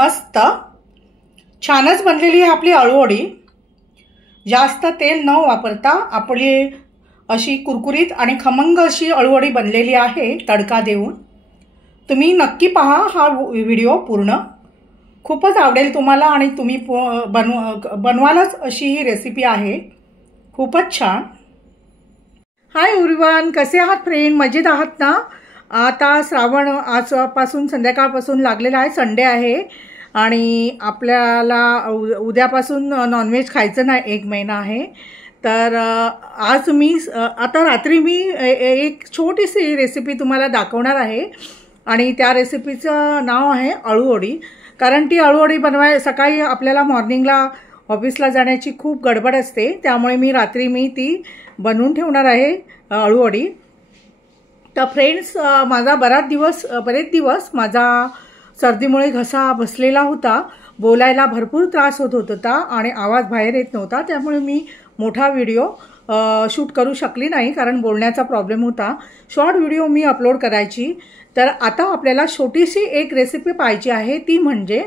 मस्त छानच बनलेली आहे आपली अळूवडी। जास्त तेल न वापरता आपली अशी कुरकुरीत आणि खमंग अशी अळूवडी बनलेली आहे तडका देऊन। तुम्ही नक्की पहा हा व्हिडिओ पूर्ण, खूपच आवडेल तुम्हाला आणि तुम्ही बनवालच अशी ही रेसिपी आहे, खूपच छान। हाय एव्हरीवन, कसे आहात फ्रेंड? मजेत आहात ना? आता श्रावण आजपासून संध्याकाळपासून लागलेला आहे, संडे आहे आणि आपल्याला उद्यापासून नॉनव्हेज खायचं नाही, 1 महिना आहे। तर आज मी आता रात्री मी एक छोटीशी रेसिपी तुम्हाला दाखवणार आहे आणि त्या रेसिपीचं नाव आहे अळूवडी। कारण ती अळूवडी बनवाय सकाळी आपल्याला मॉर्निंगला ऑफिसला जाण्याची खूप गडबड असते, त्यामुळे मी रात्री ती बनवून ठेवणार आहे अळूवडी। तर फ्रेंड्स, माझा बरेच दिवस माझा सर्दीमुळे घसा बसलेला होता, बोलायला भरपूर त्रास होत होता आणि आवाज बाहेर येत नव्हता, त्यामुळे मी मोठा व्हिडिओ शूट करू शकली नाही कारण बोलण्याचा प्रॉब्लेम होता। शॉर्ट व्हिडिओ मी अपलोड करायची। तर आता आपल्याला छोटीशी एक रेसिपी पाहिजे आहे, ती म्हणजे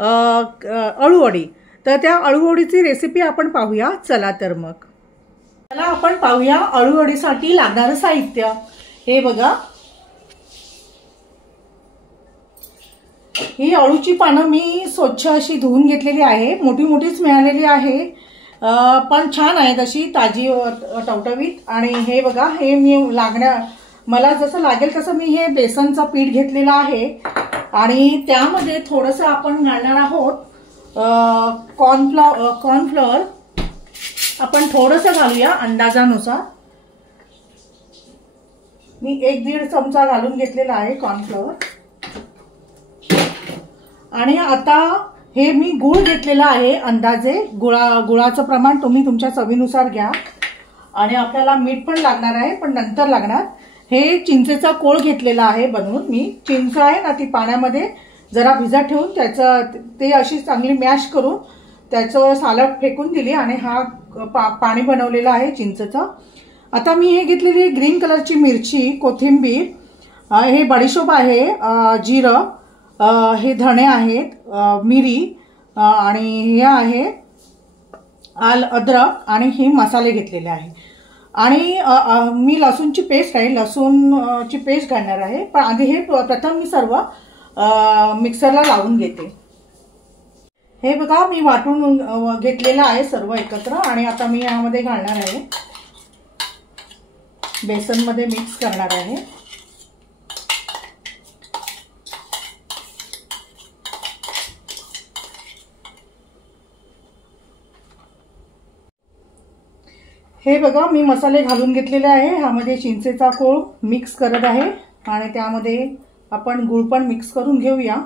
अळूवडी। तर त्या अळूवडीची रेसिपी आपण पाहूया। चला तर मग चला आपण पाहूया अळूवडीसाठी लागणारं साहित्य। हे बघा, ही अळूची पानं मी स्वच्छ अशी धुवून घेतलेली आहे, मोठी मोठीच मिळालेली आहे, पण छान आहेत अशी ताजी टवटवीत। आणि हे बघा, हे मी मला जसं लागेल तसं मी हे बेसनचं पीठ घेतलेलं आहे आणि त्यामध्ये थोडंसं आपण घालणार आहोत कॉर्नफ्लॉवर। आपण थोडंसं घालूया अंदाजानुसार, मी 1-1.5 चमचा घालून घेतलेला आहे कॉर्नफ्लॉवर। आणि आता हे मी गूळ घेतलेला आहे अंदाजे, गुळाचं प्रमाण तुम्ही तुमच्या चवीनुसार घ्या। आणि आपल्याला मीठ पण लागणार आहे, पण नंतर लागणार। हे चिंचेचा कोळ घेतलेला आहे बनवून मी, चिंच आहे ना ती पाण्यामध्ये जरा भिजत ठेवून ते अशी चांगली मॅश करून त्याचं सालट फेकून दिली आणि हा पाणी बनवलेला आहे चिंचेचा। आता मी हे घेतलेली ग्रीन कलरची मिरची, कोथिंबीर, हे बडीशोप आहे, जिरं, हे धणे आहेत, मिरी, आणि हे आहे अद्रक, आणि हे मसाले घेतलेले आहे। आणि मी लसूणची पेस्ट आहे, लसूणची पेस्ट घालणार आहे, पण आधी हे प्रथम मी सर्व मिक्सरला लावून घेते। हे बघा, मी वाटून घेतलेलं आहे सर्व एकत्र आणि आता मी यामध्ये घालणार आहे, बेसनमध्ये मिक्स करणार आहे। हे बघा, मी मसाले घालून घेतलेले आहे, ह्यामध्ये चिंचेचा कोळ मिक्स करत आहे आणि त्यामध्ये आपण गूळ पण मिक्स करून घेऊया।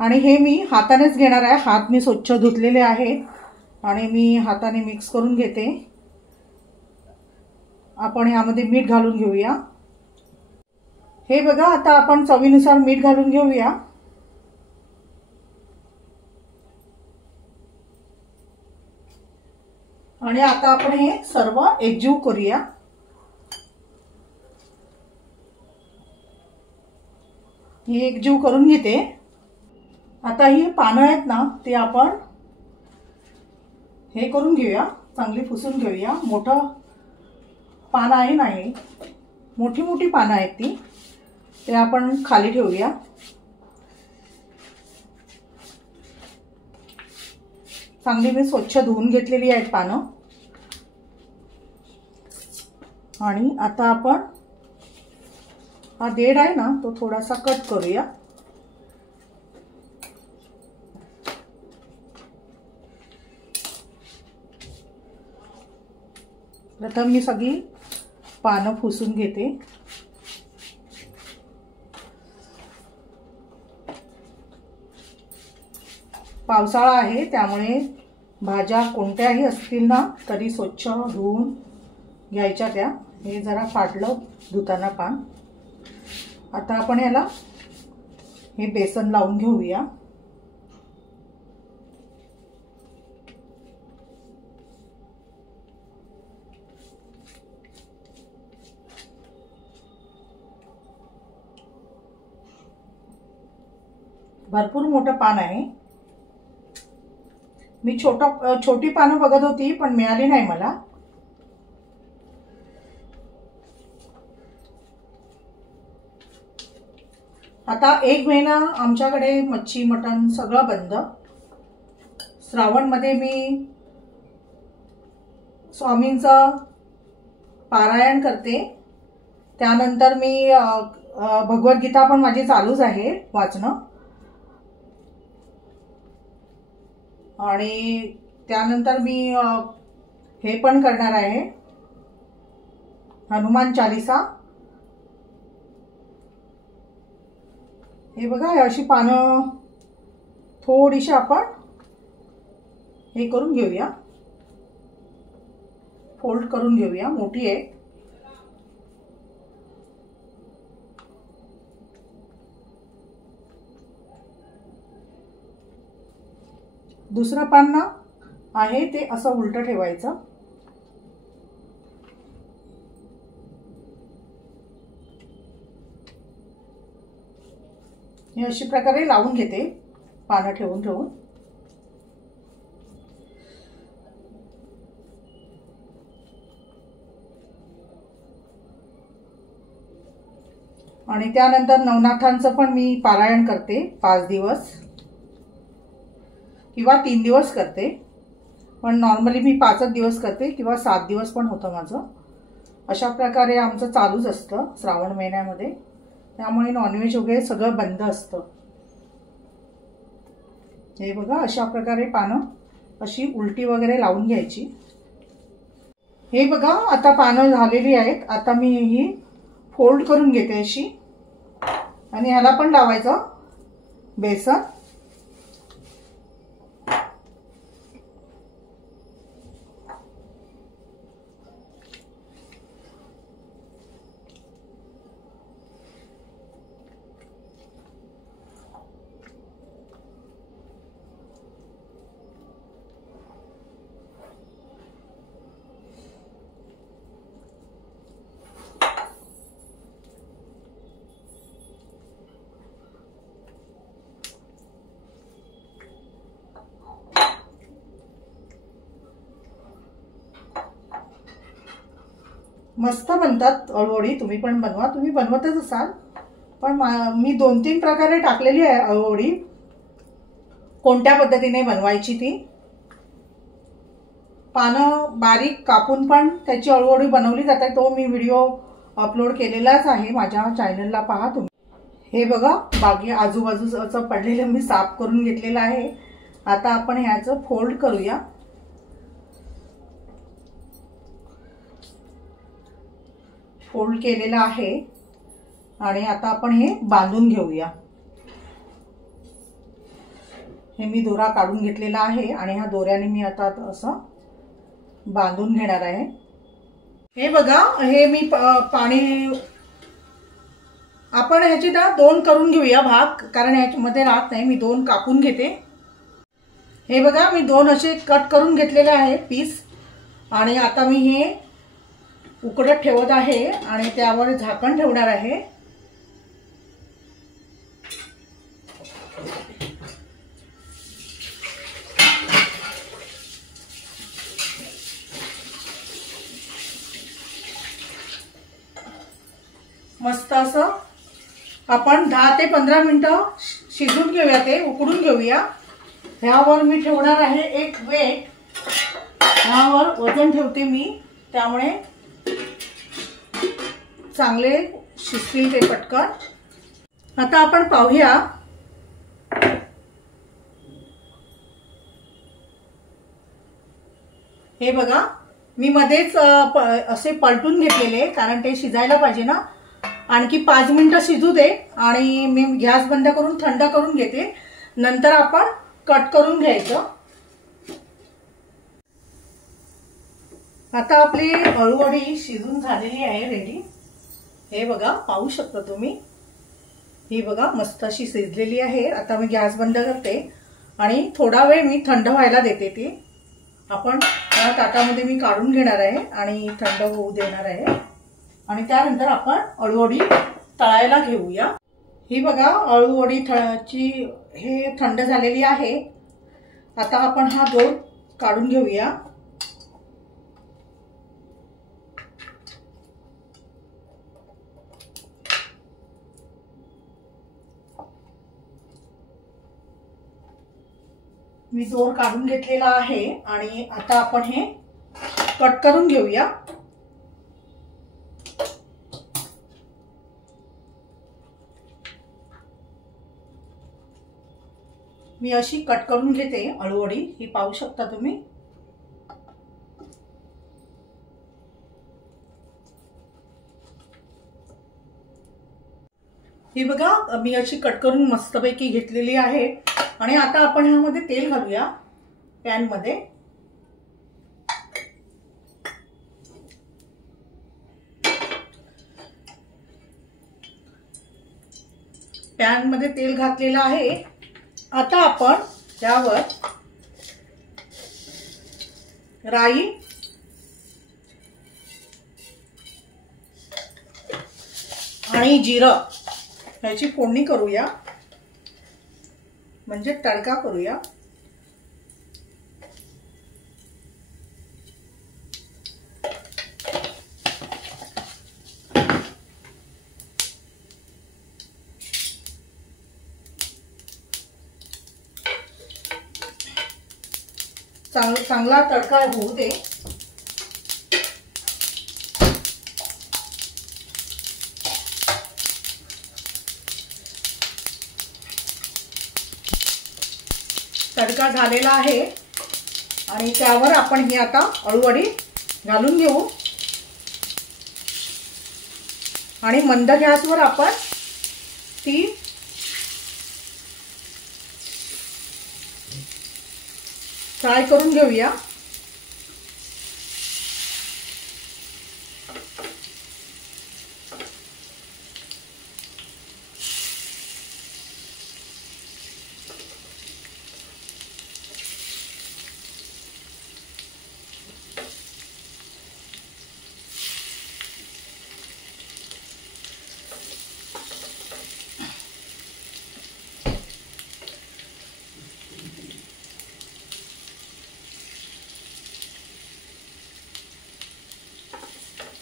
आणि हे मी हातानेच घेणार आहे, हात मी स्वच्छ धुतलेले आहेत आणि मी हाताने मिक्स करून घेते। आपण ह्यामध्ये मीठ घालून घेऊया। हे बघा, आता आपण चवीनुसार मीठ घालून घेऊया। आणि आता आपण हे सर्व एकजीव करूया। हे एकजीव करून घेते। आता ही पानं आहेत ना, ती आपण हे करून घेऊया, चांगली पुसून घेऊया। मोठं पान आहे ना, हे मोठी मोठी पानं आहेत ते आपण खाली ठेवूया। चांगली मी स्वच्छ धुवून घेतलेली आहेत पानं। आणि आता आपण हा देठ आहे ना, तो थोडासा कट करूया। प्रथम मी सगळी पानं पुसून घेते। पावसाळा आहे त्यामुळे भाज्या कोणत्याही असतील ना तरी स्वच्छ धुवून घ्यायच्या त्या। हे जरा फाटलं धुताना पान। आता आपण याला हे बेसन लावून घेऊया। भरपूर मोठं पान आहे। मी छोटी पानं बघत होती पण मिळाली नाही मला। आता 1 महिना आमच्याकडे मच्छी मटण सगळं बंद। श्रावण मध्ये मी स्वामींचं पारायण करते, त्यानंतर मी भगवद्गीता पण माझी चालूच आहे वाचणं, आणि त्यानंतर मी हे पण करणार आहे हनुमान चालीसा। हे बघा अशी पानं थोडीशी आपण हे करून घेऊया, फोल्ड करून घेऊया, मोठी आहे। दुसरं पान ना आहे ते असं उलट ठेवायचं। हे अशा प्रकारे लावून घेते पानं ठेवून ठेवून। आणि त्यानंतर नवनाथांचं पण मी पारायण करते 5 दिवस किंवा 3 दिवस करते, पण नॉर्मली मी 5 दिवस करते किंवा 7 दिवस पण होतं माझं। अशा प्रकारे आमचं चालूच असतं श्रावण महिन्यामध्ये, त्यामुळे नॉनव्हेज वगैरे सगळं बंद असतं। हे बघा अशा प्रकारे पानं अशी उलटी वगैरे लावून घ्यायची। हे बघा आता पानं झालेली आहेत। आता मी ही फोल्ड करून घेते अशी, आणि ह्याला पण लावायचं बेसन। मस्त बनतात अळूवडी, तुम्ही पण बनवा, तुम्ही बनवतच असाल, पण मी 2-3 प्रकारे टाकलेली आहे अळूवडी। कोणत्या पद्धतीने बनवायची ती, पानं बारीक कापून पण त्याची अळूवडी बनवली जाते, तो मी व्हिडिओ अपलोड केलेलाच आहे माझ्या चॅनलला, पहा तुम्ही। हे बघा बाकी आजूबाजूचं पडलेलं मी साफ करून घेतलेलं आहे। आता आपण ह्याचं फोल्ड करूया। फोल्ड केलेला आहे आणि आता आपण हे बांधून घेऊया। हे मी दोरा काढून घेतलेला आहे आणि ह्या दोऱ्याने मी आता असं बांधून घेणार आहे। हे बघा हे मी पाणी आपण ह्याची ना 2 करून घेऊया भाग, कारण ह्याच्यामध्ये राहत नाही। मी 2 कापून घेते। हे बघा मी 2 असे कट करून घेतलेले आहे पीस, आणि आता मी हे उकडत ठेवत आहे आणि त्यावर झाकण ठेवणार आहे। मस्त असं आपण 10 ते 15 मिनिटं शिजून घेऊया, ते उकडून घेऊया। ह्यावर मी ठेवणार आहे एक वेट, ह्यावर वजन ठेवते मी, त्यामुळे चांगले शिजतील ते पटकन। आता आपण पाहूया। हे बघा मी मध्येच असे पलटून घेतलेले, कारण ते शिजायला पाहिजे ना। आणखी 5 मिनिटं शिजू दे आणि मी गॅस बंद करून थंड करून घेते, नंतर आपण कट करून घ्यायचं। आता आपली अळूवडी शिजून झालेली आहे, रेडी। हे बघा पाहू शकता तुम्ही, ही बघा मस्त अशी शिजलेली आहे। आता मी गॅस बंद करते आणि थोडा वेळ मी थंड व्हायला देते ती। आपण या ताटामध्ये मी काढून घेणार आहे आणि थंड होऊ देणार आहे, आणि त्यानंतर आपण अळूवडी तळायला घेऊया। ही बघा अळूवडी ची हे थंड झालेली आहे। आता आपण हा गोळ काढून घेऊया। मी दोर काढून घेतलेला आहे आणि आता आपण हे कट करून घेऊया। मी अशी कट करून घेते अळूवडी, ही पाहू शकता तुम्ही। ही बघा मी अशी कट करून मस्तपैकी घेतलेली आहे आणि आता आपण ह्यामध्ये तेल घालूया पॅन मध्ये। पॅन मध्ये तेल घातलेलं आहे। आता आपण त्यावर राई आणि जिरं याची फोडणी करूया, म्हणजे तडका करूया। चांगला तडका होऊ दे। तडका झालेला आहे आणि त्यावर आपण ही आता अळूवडी घालून घेऊ आणि मंद गॅसवर आपण ती फ्राय करून घेऊया।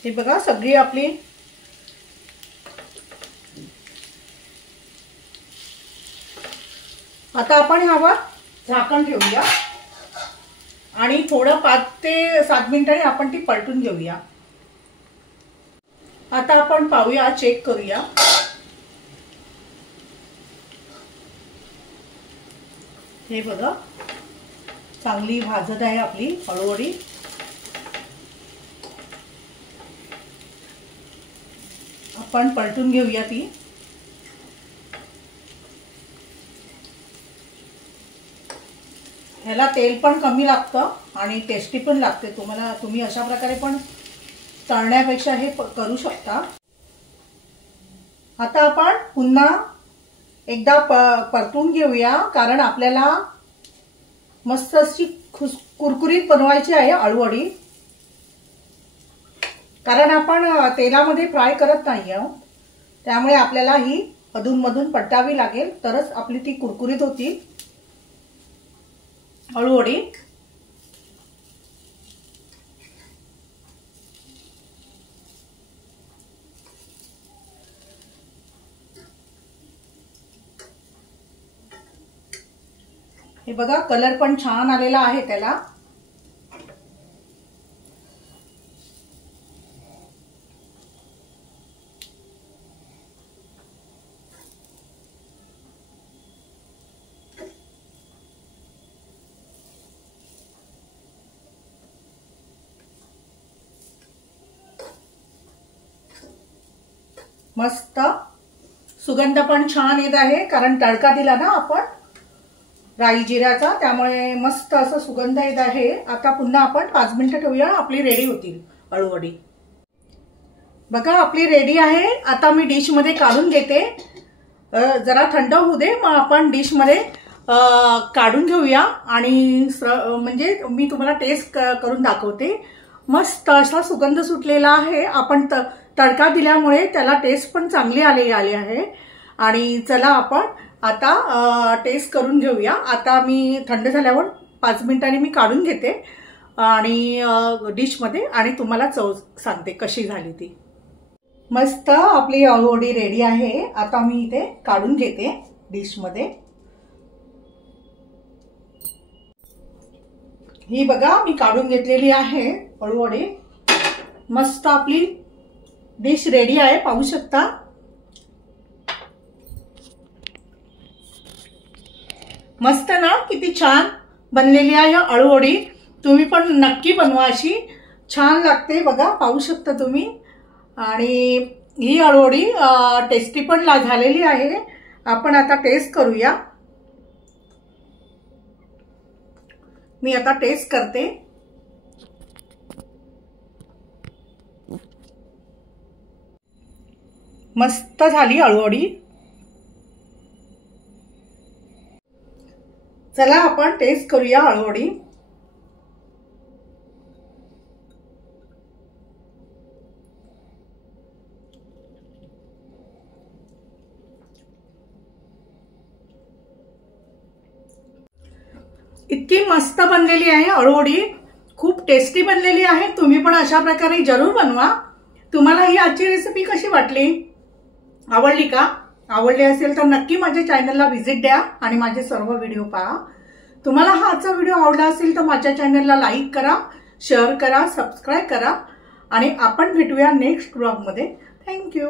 हे बघा सगळी आपली आता आपण ह्यावर झाकण ठेवूया आणि थोडं 5 ते 7 मिनिटांनी आपण ती पलटून घेऊया। आता आपण पाहूया, चेक करूया। हे बघा चांगली भाजत आहे आपली अळूवडी। आपण पलटून घेऊया ती। ह्याला तेल पण कमी लागतं आणि टेस्टी पण लागते। तुम्ही अशा प्रकारे पण तळण्यापेक्षा हे करू शकता। आता आपण पुन्हा एकदा परतून घेऊया, कारण आपल्याला मस्त अशी कुरकुरीत बनवायची आहे अळूवडी, कारण आपण तेलामध्ये फ्राय करत नाही आहोत, त्यामुळे आपल्याला ही अधूनमधून पलटावी लागेल, तरच आपली ती कुरकुरीत होतील अळूवडी। हे बघा कलर पण छान आलेला आहे त्याला। मस्त सुगंध पण छान येत आहे, कारण तडका दिला ना आपण राई जिऱ्याचा, त्यामुळे मस्त असं सुगंध येत आहे। आता पुन्हा आपण 5 मिनिटं ठेवूया, आपली रेडी होतील अळूवडी। बघा आपली रेडी आहे। आता मी डिश मध्ये काढून घेते, जरा थंड होऊ दे, मग आपण डिश मध्ये काढून घेऊया आणि म्हणजे मी तुम्हाला टेस्ट करून दाखवते। मस्त असा सुगंध सुटलेला आहे। आपण तडका दिल्यामुळे त्याला टेस्ट पण चांगली आली आहे आणि चला आपण आता टेस्ट करून घेऊया। आता मी थंड झाल्यावर 5 मिनिटांनी मी काढून घेते आणि डिशमध्ये आणि तुम्हाला चव सांगते कशी झाली ती। मस्त आपली अळूवडी रेडी आहे। आता मी इथे काढून घेते डिशमध्ये। ही बघा मी काढून घेतलेली आहे अळूवडी। मस्त आपली डिश रेडी आहे, पाहू शकता। मस्त ना, किती छान बनलेली आहे अळूवडी। तुम्ही पण नक्की बनवा, अशी छान लागते बघा, पाहू शकता तुम्ही। आणि ही अळूवडी टेस्टी पण झालेली आहे। आपण आता टेस्ट करूया। मी आता टेस्ट करते। मस्त झाली अळूवडी। चला आपण टेस्ट करूया अळूवडी। इतकी मस्त बनलेली आहे अळूवडी, खूप टेस्टी बनलेली आहे। तुम्ही पण अशा प्रकारे जरूर बनवा। तुम्हाला ही आजची रेसिपी कशी वाटली? आवडली का? आवडली असेल तर नक्की माझ्या चॅनलला व्हिजिट द्या आणि माझे सर्व व्हिडिओ पहा। तुम्हाला हा आजचा व्हिडिओ आवडला असेल तर माझ्या चॅनलला लाईक करा, शेअर करा, सबस्क्राइब करा आणि आपण भेटूया नेक्स्ट ब्लॉगमध्ये। थँक्यू।